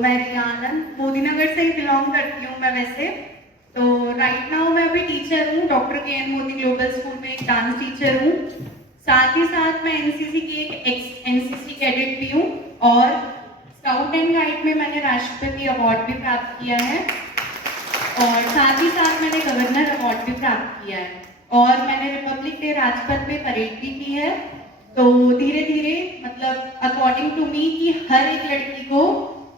मैं रिया आनंद मोदी नगर से ही बिलोंग करती हूँ मैं वैसे। तो राइट नाउ मैं अभी टीचर हूँ, doctor K. N.. Modi global school में एक डांस टीचर हूँ। साथ ही साथ मैं एनसीसी की एक एनसीसी कैडेट भी हूँ और स्काउट एंड गाइड में मैंने राष्ट्रपति अवार्ड भी प्राप्त किया है और साथ ही साथ मैंने गवर्नर अवार्ड भी प्राप्त किया है और मैंने रिपब्लिक डे राजपथ में परेड भी की है। तो धीरे धीरे मतलब अकॉर्डिंग टू मी कि हर एक लड़की को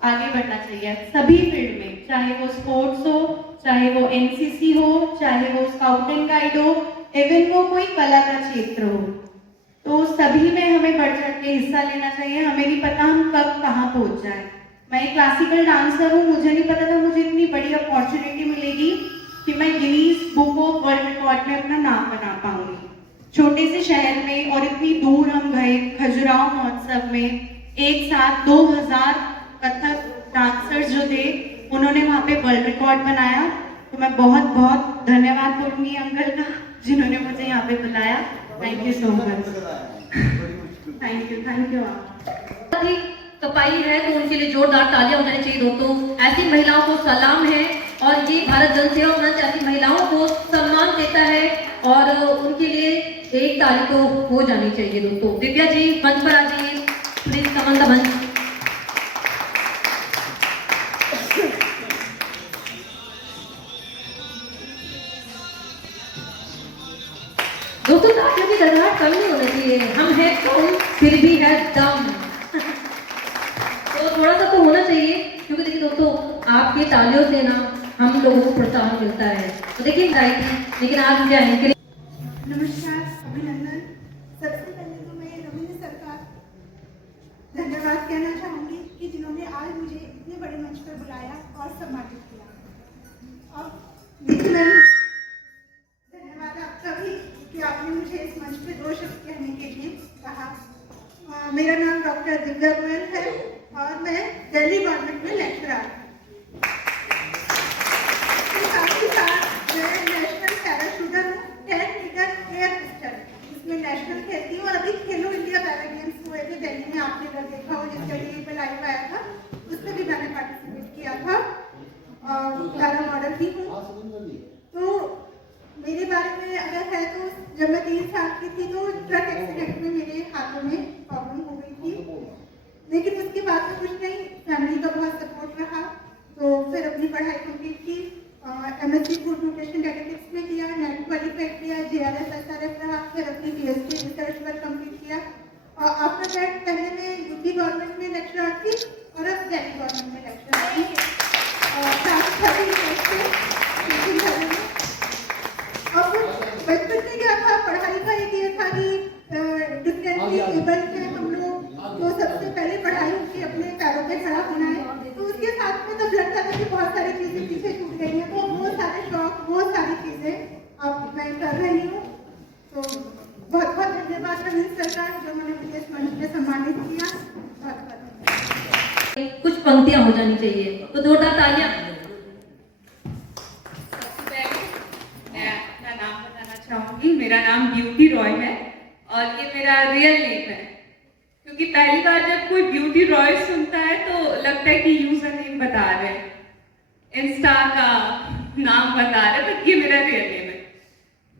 आगे बढ़ना चाहिए सभी फील्ड में, चाहे वो स्पोर्ट्स हो, चाहे वो एनसीसी हो, चाहे वो स्काउट एंड गाइड हो, इवन वो कोई कला का क्षेत्र हो। तो सभी में हमें बढ़ चढ़ के हिस्सा लेना चाहिए। हमें नहीं पता हम कब कहाँ पहुंच जाए। मैं एक क्लासिकल डांसर हूँ, मुझे नहीं पता था मुझे इतनी बड़ी अपॉर्चुनिटी मिलेगी कि मैं Guinness book of world record में अपना नाम बना पाऊंगी। छोटे से शहर में और इतनी दूर हम गए, खजुराहो महोत्सव में एक साथ 2000 कथक डांसर्स जो थे उन्होंने वहाँ पे वर्ल्ड रिकॉर्ड बनाया। तो मैं बहुत बहुत धन्यवाद बोलूंगी अंकल का जिन्होंने मुझे यहाँ पे बुलाया। Thank you so much. Thank you आप। सफाई है तो उनके लिए जोरदार तालियां हो जानी चाहिए दोस्तों। ऐसी महिलाओं को सलाम है और ये भारत जन सेवा मंच ऐसी महिलाओं को सम्मान देता है और उनके लिए एक ताली तो हो जानी चाहिए दोस्तों। दिव्या जी मंच पर आ जाइए प्लीज, समंता मंच। दोस्तों तालियों की गड़गड़ाहट कम नहीं होनी चाहिए, हम है कौन फिर भी है दम। तो थोड़ा सा तो होना चाहिए क्योंकि देखिए दोस्तों आपकी तालियों से ना हम लोगों को प्रोत्साहन मिलता है। तो देखिए लेकिन आज मुझे आने के लिए नमस्कार, अभिनंदन। सबसे पहले तो मैं रविंद्र सर का धन्यवाद कहना चाहूँगी कि जिन्होंने आज मुझे इतने बड़े मंच पर बुलाया और सम्मानित किया। और धन्यवाद आपका भी कि आपने मुझे इस मंच पर 2 शब्द कहने के लिए कहा। मेरा नाम डॉक्टर दिव्या गोयल है और मैं दिल्ली गवर्नमेंट में लेक्चरर हूँ। साथ ही साथ मैं नेशनल पैराशूटर हूँ, 10 मीटर एयर पिस्टल, इसमें नेशनल खेलती हूँ और अभी खेलो इंडिया पैरा गेम्स हुए थे दिल्ली में, आपने अगर देखा हो जिसका टीवी पे लाइव आया था उसमें भी मैंने पार्टिसिपेट किया था और पैरा मॉडल भी हूँ। तो मेरे बारे में अगर है तो जब मैं 3 साल की थी तो ट्रक एक्सीडेंट में मेरे हाथों में प्रॉब्लम हो गई थी, लेकिन उसके बाद में कुछ नहीं, फैमिली का बहुत सपोर्ट रहा। तो फिर अपनी पढ़ाई कंप्लीट की, एमएससी फूड न्यूट्रिशन डायटेटिक्स में किया, नेट क्वालिफाइड किया, जेआरएफ एसआरएफ रहा, फिर अपनी पीएचडी रिसर्च वर्क कंप्लीट किया और आफ्टर दैट पहले मैं यूपी गवर्नमेंट में लेक्चरर थी और अब दिल्ली गवर्नमेंट में लेक्चरर थी और बचपन में क्या था, पढ़ाई का एक ये था कि डिफरेंटली एबल थे हम लोग, तो सबसे पहले पढ़ाई की अपने पैरों पे खड़ा होना है। तो उसके साथ में तब लगता था कि बहुत सारी चीजें पीछे छूट गई हैं, तो वो सारे शौक, वो सारी चीजें अब मैं कर रही हूँ। तो बहुत बहुत धन्यवाद रविंद्र सर का जो मैंने मुझे इस मंच में सम्मानित किया। बहुत बहुत कुछ पंक्तियां हो जानी चाहिए, तो जोरदार तालियां। मैं नाम बताना चाहूंगी, मेरा नाम ब्यूटी रॉय है और ये मेरा रियल नेम है, क्योंकि पहली बार जब कोई ब्यूटी रॉय सुनता है तो लगता है कि यूजर नेम बता रहे, इंस्टा का नाम बता रहे, बट ये मेरा रियल नेम है।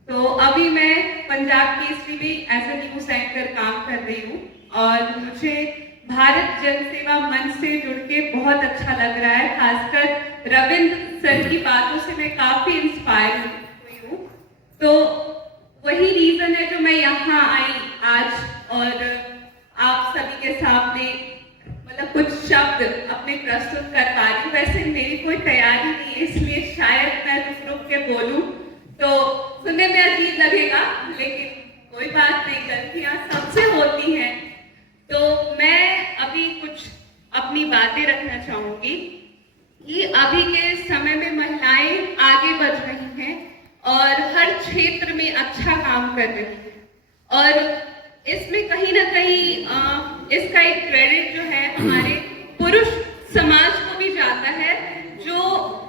तो अभी मैं पंजाब केसरी में एज ए न्यूज एंकर काम कर रही हूँ और मुझे भारत जन सेवा मंच से जुड़ के बहुत अच्छा लग रहा है। खासकर रविंद्र सर की बातों से मैं काफी इंस्पायर हुई हूँ। तो वही रीजन है जो मैं यहाँ आई आज और आप सभी के सामने मतलब कुछ शब्द अपने प्रस्तुत कर पा रही हूँ। वैसे मेरी कोई तैयारी नहीं है, इसलिए शायद मैं रुक के बोलूँ तो सुनने में अजीब लगेगा, लेकिन कोई बात नहीं, गलतियाँ सबसे होती हैं। तो मैं अभी कुछ अपनी बातें रखना चाहूंगी कि अभी के समय में महिलाएं आगे बढ़ रही हैं और हर क्षेत्र में अच्छा काम कर रही हैं और इसमें कहीं ना कहीं इसका एक क्रेडिट जो है हमारे पुरुष समाज को भी जाता है, जो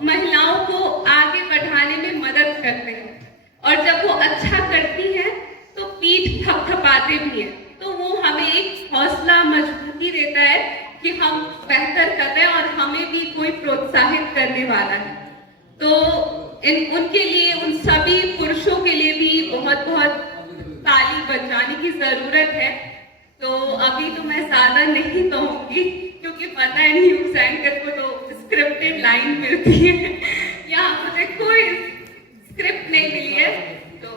महिलाओं को आगे बढ़ाने में मदद करते हैं और जब वो अच्छा करती हैं तो पीठ थपथपाते भी हैं। तो वो हमें एक हौसला, मजबूती देता है कि हम बेहतर कर रहे हैं और हमें भी कोई प्रोत्साहित करने वाला है। तो उनके लिए, उन सभी पुरुषों के लिए भी बहुत बहुत ताली बजाने की जरूरत है। तो अभी तो मैं ज्यादा नहीं कहूंगी क्योंकि पता है न्यूज एंकर को तो स्क्रिप्टेड लाइन मिलती है, यहाँ मुझे कोई स्क्रिप्ट नहीं मिली है। तो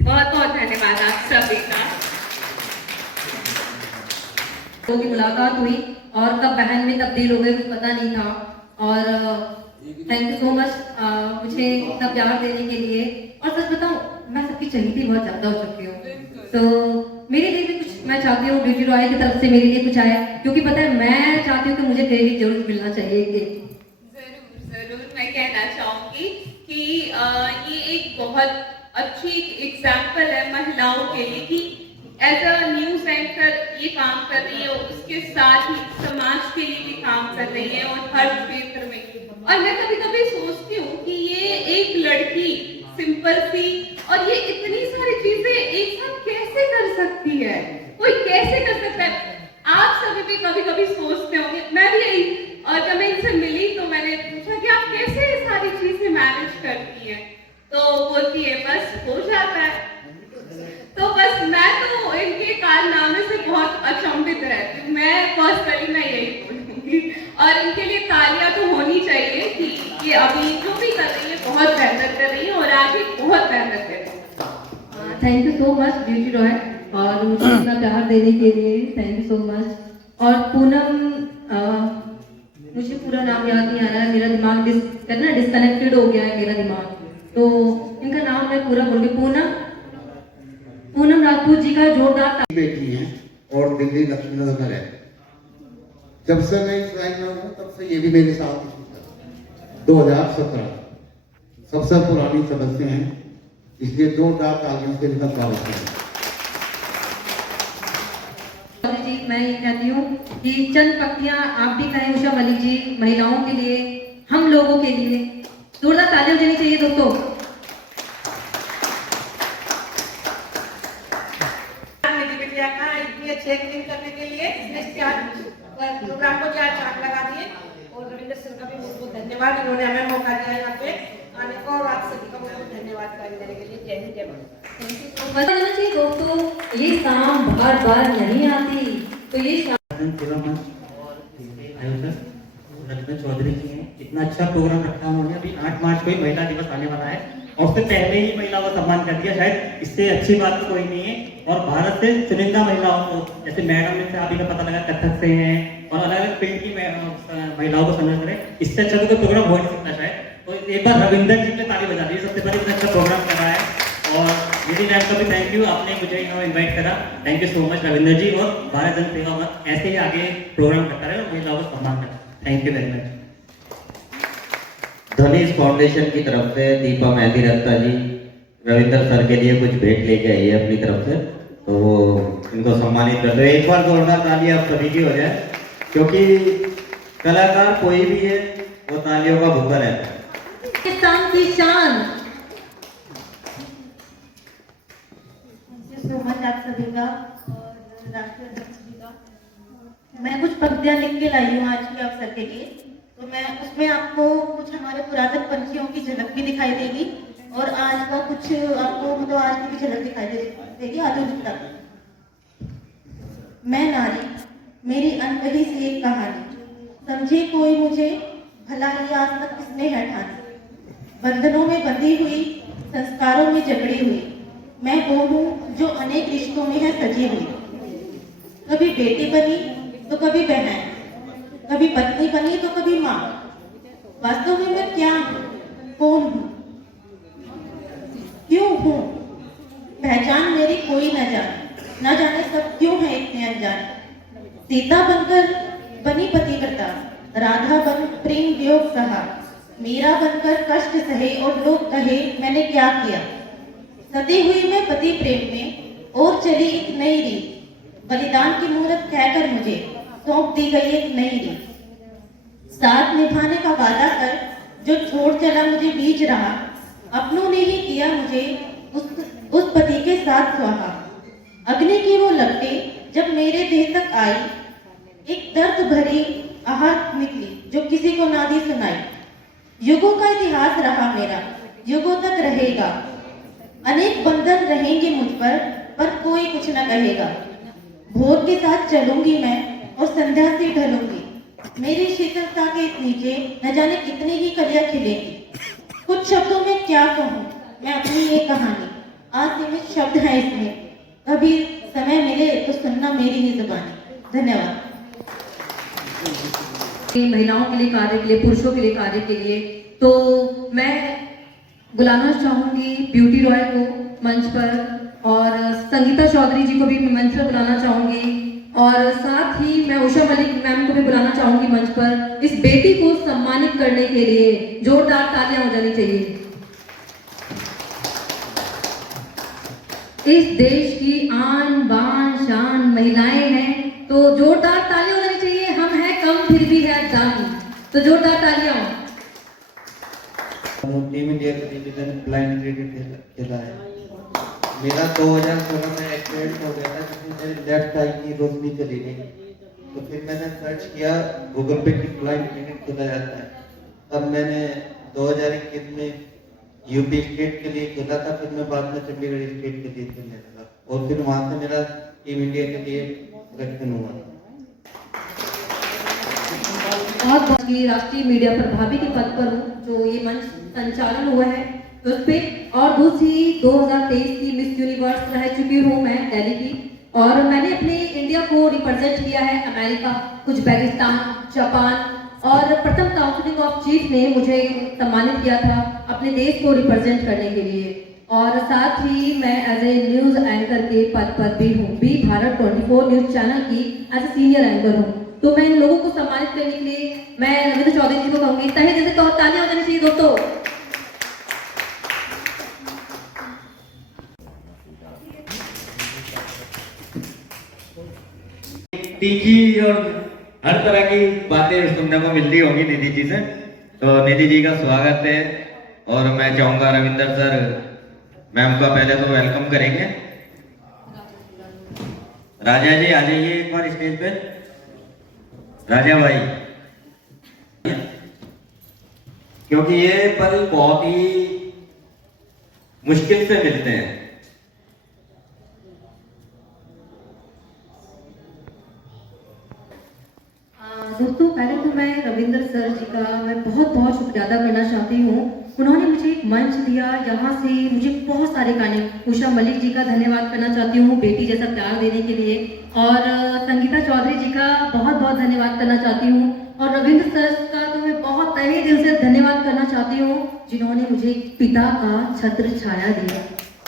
बहुत बहुत धन्यवाद आप सभी का। लोगों की मुलाकात हुई और कब बहन में तब्दील हो गए कुछ पता नहीं था। और थैंक यू सो मच मुझे इतना प्यार देने के लिए। और सच बताऊं, मैं सबकी चहेती बहुत ज्यादा हो चुकी हूँ, तो मेरे लिए भी कुछ मैं चाहती हूँ ब्यूटी रॉय की तरफ से मेरे लिए कुछ आए, क्योंकि पता है मैं चाहती हूँ कि मुझे क्रेडिट जरूर मिलना चाहिए। जरूर जरूर मैं कहना चाहूंगी कि ये एक बहुत अच्छी एग्जाम्पल है महिलाओं के लिए कि एज अ न्यूज एंकर ये काम कर रही है, उसके साथ ही समाज के लिए भी काम कर रही है और हर क्षेत्र में। और मैं कभी कभी सोचती हूँ कि ये एक लड़की सिंपल सी और ये इतनी सारी चीजें एक साथ कैसे कर सकती है, कोई कैसे कर सकता है। आप सभी भी कभी कभी सोचते होंगे, मैं भी यही, और जब मैं इनसे मिली तो मैंने पूछा कि आप कैसे ये सारी चीजें मैनेज करती हैं, तो बोलती है बस हो जाता है। तो बस मैं तो इनके कारनामे से बहुत अचंभित रहती हूँ। मैं पर्सनली मैं यही बोलूंगी और इनके लिए तालियां तो होनी चाहिए कि ये अभी जो भी कर रही है बहुत बेहतर कर रही है और आगे बहुत बेहतर करेगी। Thank you so much beauty Roy, और मुझे इतना प्यार देने के लिए थैंक यू सो मच। और पूनम, मुझे पूरा नाम याद नहीं आ रहा है, मेरा दिमाग डिस्कनेक्टेड हो गया है मेरा दिमाग, तो इनका नाम मैं पूरा बोल गई। पूनम राजपूत जी का जोरदार बेटी हैं और दिल्ली लक्ष्मीनगर में रहती। जब से मैं इस लाइन में हूँ तब से ये भी मेरे साथ 2017 सबसे पुरानी सदस्य हैं, इसलिए जोरदार तालियों से इनका स्वागत है। जी मैं ये कहती हूँ कि चंद पंक्तियां आप भी कहें उषा मलिक जी, महिलाओं के लिए, हम लोगों के लिए जोरदार तालियां देनी चाहिए दोस्तों। इतनी अच्छी एक्टिंग करने के लिए प्रोग्राम को 4 चाक लगा दिए। और रविंद्र सर का भी बहुत बहुत धन्यवाद, इन्होंने हमें मौका दिया यहाँ पे आने को, और आप सभी का बहुत बहुत धन्यवाद करने के लिए। जय हिंद जय भारत। पता चलना चाहिए दोस्तों, ये शाम बार बार नहीं आती, तो ये रविंद्र चौधरी जी हैं, इतना अच्छा प्रोग्राम रखा उन्होंने। अभी 8 मार्च को ही महिला दिवस आने वाला है और उससे पहले ही महिला को सम्मान कर दिया, शायद इससे अच्छी बात तो कोई नहीं है। और भारत से चुनिंदा महिलाओं को, जैसे मैडम ने अभी का पता लगा कथक से हैं और अलग अलग फील्ड की महिलाओं को सम्मान करें, इससे अच्छा तो कोई प्रोग्राम हो नहीं सकता शायद। तो एक बार रविंद्र जी ने ताली बजा दी, सबसे पहले इतना अच्छा प्रोग्राम कर रहा है। और मेरी मैम का भी थैंक यू, आपने मुझे यहाँ इन्वाइट करा, thank you so much Ravindra ji. और भारत जन सेवा में ऐसे ही आगे प्रोग्राम करता रहे और महिलाओं को सम्मान करें। Thank you very much. Dhanish foundation की तरफ से दीपा मेहंदी रत्ता जी रविंद्र सर के लिए कुछ भेंट लेके आई है अपनी तरफ से, तो वो इनको सम्मानित करते हैं। एक बार जोरदार ताली आप सभी की हो जाए, क्योंकि कलाकार कोई भी है वो तालियों का भूखा रहता है। पाकिस्तान की शान। सो मच आप सभी का और राष्ट्रीय अध्यक्ष जी का। मैं कुछ पंक्तियां लिख के लाई हूँ आज के अवसर के लिए, तो मैं उसमें आपको कुछ हमारे पुरातन पंछियों की झलक भी दिखाई देगी और आज का कुछ आपको मतलब आज की भी झलक दिखाई देगी आधुनिकता की। मैं नारी, मेरी अनकही सी एक कहानी, समझे कोई मुझे भला ही आज तक किसने है ठानी। बंधनों में बंधी हुई, संस्कारों में जकड़ी हुई, मैं वो हूँ जो अनेक रिश्तों में है सजी हुई। कभी बेटी बनी तो कभी बहन, कभी पत्नी बनी तो कभी माँ। वास्तव में मैं क्या हूँ, कौन हूँ, क्यों हूँ, पहचान मेरी कोई न जाने सब क्यों है इतने अनजाने। सीता बनकर बनी पतिव्रता, राधा बन प्रेम वियोग सहा, मीरा बनकर कष्ट सहे और लोग कहे मैंने क्या किया। सती हुई मैं पति प्रेम में और चली एक नई रीत, बलिदान की मूर्त कहकर मुझे सौंप दी गई एक नई रीत। साथ निभाने का वादा कर जो छोड़ चला मुझे बीच रहा, अपनों ने ही किया मुझे उस पति के साथ स्वाहा। अग्नि की वो लपटें जब मेरे देह तक आई, एक दर्द भरी आहट निकली जो किसी को ना दी सुनाई। युगों का इतिहास रहा मेरा, युगों तक रहेगा। अनेक बंधन रहेंगे मुझ पर कोई कुछ न कहेगा। भोर के साथ चलूंगी मैं और संध्या से ढलूंगी। मेरी शीतलता के नीचे न जाने कितनी ही कलियां खिलेंगी। कुछ शब्दों में क्या कहूँ मैं अपनी ये कहानी, आज सीमित शब्द हैं इसमें, कभी समय मिले तो सुनना मेरी ही जुबानी। धन्यवाद। महिलाओं के लिए कार्य के लिए, पुरुषों के लिए कार्य के लिए, तो मैं बुलाना चाहूंगी ब्यूटी रॉय को मंच पर, और संगीता चौधरी जी को भी मैं मंच पर बुलाना चाहूंगी, और साथ ही मैं उषा मलिक मैम को भी बुलाना चाहूंगी मंच पर। इस बेटी को सम्मानित करने के लिए जोरदार तालियां हो जानी चाहिए। इस देश की आन बान शान महिलाएं हैं, तो जोरदार तालियां हो जानी चाहिए। हम हैं कम फिर भी है जान, तो जोरदार तालियां। टीम इंडिया का डिवीजन ब्लाइंड क्रिकेट खेला है। मेरा 2016 में एक्सीडेंट हो गया था जिसमें मेरी लेफ्ट आई की रोशनी चली गई। तो फिर मैंने सर्च किया गूगल पे कि ब्लाइंड क्रिकेट खेला जाता है। तब मैंने 2021 में यूपी स्टेट के लिए खेला था, फिर मैं बाद में चंडीगढ़ स्टेट के लिए खेलने लगा, और फिर वहाँ से मेरा टीम इंडिया के लिए सिलेक्शन हुआ। बहुत की राष्ट्रीय मीडिया प्रभावी के पद पर हूँ, जो ये मंच संचालन हुआ है उस पे, और दूसरी 2023 की मिस यूनिवर्स रह चुकी हूँ मैं दिल्ली की, और मैंने अपने इंडिया को रिप्रेजेंट किया है अमेरिका, उज्बेकिस्तान, जापान, और प्रथम काउंसिलिंग ऑफ चीफ ने मुझे सम्मानित किया था अपने देश को रिप्रेजेंट करने के लिए। और साथ ही मैं एज ए न्यूज एंकर के पद पर भी हूँ, बी भारत 24 न्यूज चैनल की एज ए सीनियर एंकर हूँ। तो मैं इन लोगों को सम्मानित करने के लिए मैं रविंद्र चौधरी जी को कहूंगी, तहे दिल से तालियां हो जानी चाहिए दोस्तों। तीखी और हर तरह की बातें सुनने को मिलती होंगी निधि जी से, तो निधि जी का स्वागत है। और मैं चाहूंगा रविंदर सर मैम का पहले तो वेलकम करेंगे। राजा जी आ जाइए एक बार स्टेज पे। राजा भाई, क्योंकि ये पल बहुत ही मुश्किल से मिलते हैं। दोस्तों, पहले तो मैं रविंद्र सर जी का मैं बहुत शुक्रिया अदा करना चाहती हूँ। उन्होंने मुझे एक मंच दिया, यहाँ से मुझे बहुत सारे गाने, उषा मलिक जी का धन्यवाद करना चाहती हूँ बेटी जैसा प्यार देने के लिए, और संगीता चौधरी जी का बहुत धन्यवाद करना चाहती हूँ, और रविंद्र सर का तो मैं बहुत तहे दिल से धन्यवाद करना चाहती हूँ जिन्होंने मुझे पिता का छत्र छाया दिया।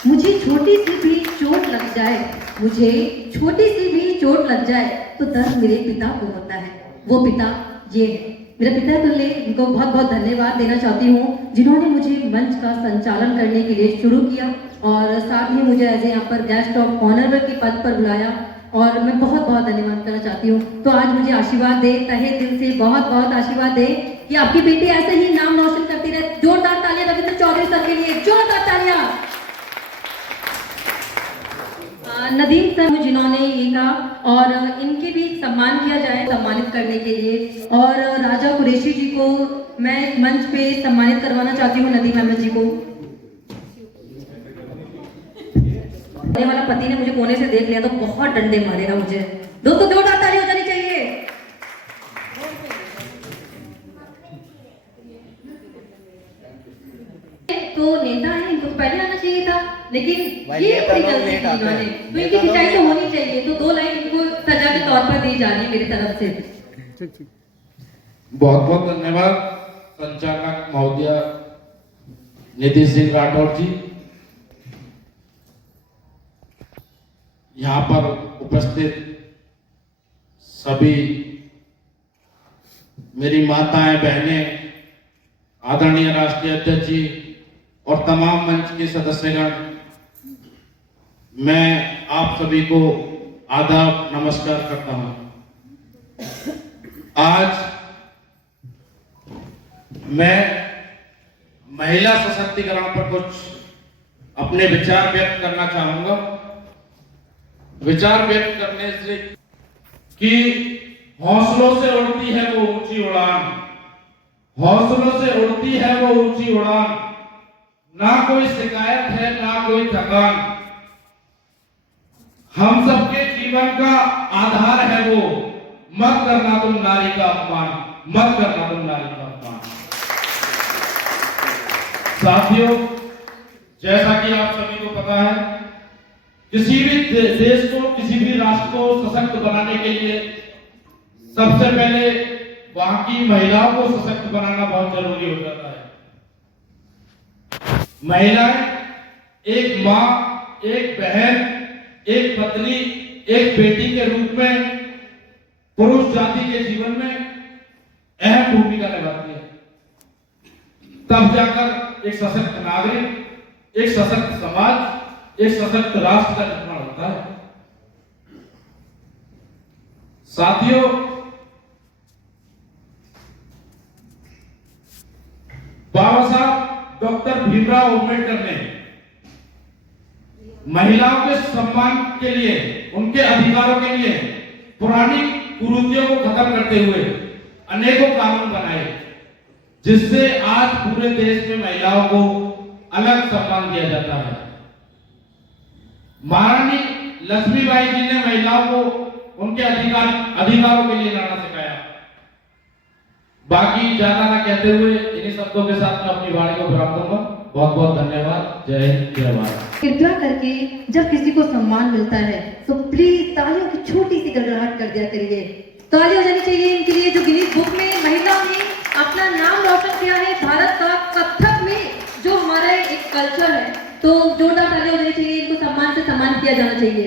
मुझे छोटी सी भी चोट लग जाए, मुझे छोटी सी भी चोट लग जाए तो दर्द मेरे पिता को होता है, वो पिता ये है मेरे पिता तुल्य। इनको बहुत धन्यवाद देना चाहती हूँ जिन्होंने मुझे मंच का संचालन करने के लिए शुरू किया, और साथ ही मुझे एज यहाँ पर गेस्ट ऑफ ऑनर के पद पर बुलाया, और मैं बहुत धन्यवाद करना चाहती हूँ। तो आज मुझे आशीर्वाद दे, तहे दिल से बहुत आशीर्वाद दे कि आपकी बेटी ऐसे ही नाम रोशन करती रहे। जोरदार तालियां रविंद्र चौधरी सर के लिए, जोरदार तालियां। नदीम सर जिन्होंने ये कहा, और इनके भी सम्मान किया जाए सम्मानित करने के लिए, और राजा कुरैशी जी को मैं मंच पे सम्मानित करवाना चाहती हूँ। नदीम अहमद जी को, आने वाला पति ने मुझे कोने से देख लिया तो बहुत डंडे मारेगा मुझे। दोस्तों जोरदार ताली हो जानी चाहिए। तो नेता है, इनको पहले आना चाहिए था, लेकिन ये बड़ी गलती की इन्होंने, तो इनकी खिंचाई तो होनी चाहिए। तो 2 लाइन इनको सजा के तौर पर दी जा रही है मेरी तरफ से। बहुत धन्यवाद संचालक महोदय निधि सिंह राठौर जी, यहाँ पर उपस्थित सभी मेरी माताएं, बहनें, आदरणीय राष्ट्रीय अध्यक्ष जी और तमाम मंच के सदस्यगण, मैं आप सभी को आदाब नमस्कार करता हूं। आज मैं महिला सशक्तिकरण पर कुछ अपने विचार व्यक्त करना चाहूंगा। विचार व्यक्त करने से कि हौसलों से उड़ती है वो ऊंची उड़ान, हौसलों से उड़ती है वो ऊंची उड़ान, ना कोई शिकायत है ना कोई थकान। हम सबके जीवन का आधार है वो, मत करना तुम नारी का अपमान, मत करना तुम नारी का अपमान। साथियों, जैसा कि आप सभी को पता है, किसी भी देश को, किसी भी राष्ट्र को सशक्त बनाने के लिए सबसे पहले वहां की महिलाओं को सशक्त बनाना बहुत जरूरी हो जाता है। महिलाएं एक मां, एक बहन, एक पत्नी, एक बेटी के रूप में पुरुष जाति के जीवन में अहम भूमिका निभाती है। तब जाकर एक सशक्त नागरिक, एक सशक्त समाज, एक सशक्त राष्ट्र का निर्माण होता है। साथियों, बाबा साहब डॉक्टर भीमराव अंबेडकर ने महिलाओं के सम्मान के लिए, उनके अधिकारों के लिए पुरानी कुरीतियों को खत्म करते हुए अनेकों कानून बनाए, जिससे आज पूरे देश में महिलाओं को अलग सम्मान दिया जाता है। महारानी लक्ष्मीबाई जी ने महिलाओं को उनके अधिकारों के लिए लड़ना सिखाया। बाकी ज्यादा ना कहते हुए इन्हीं शब्दों के साथ मैं अपनी वाणी को विराम दूंगा। बहुत बहुत धन्यवाद। जय हिंद, जय भारत। कृपया करके जब किसी को सम्मान मिलता है तो प्लीज तालियों की छोटी सी गड़गड़ाहट कर दिया करिए। ताली हो जानी चाहिए इनके लिए जो गिनीज बुक में महिला ने अपना नाम रोशन किया है भारत का कथक में, जो हमारा एक कल्चर है। तो जोरदार ताली हो जानी चाहिए, इनको सम्मान से सम्मान किया जाना चाहिए।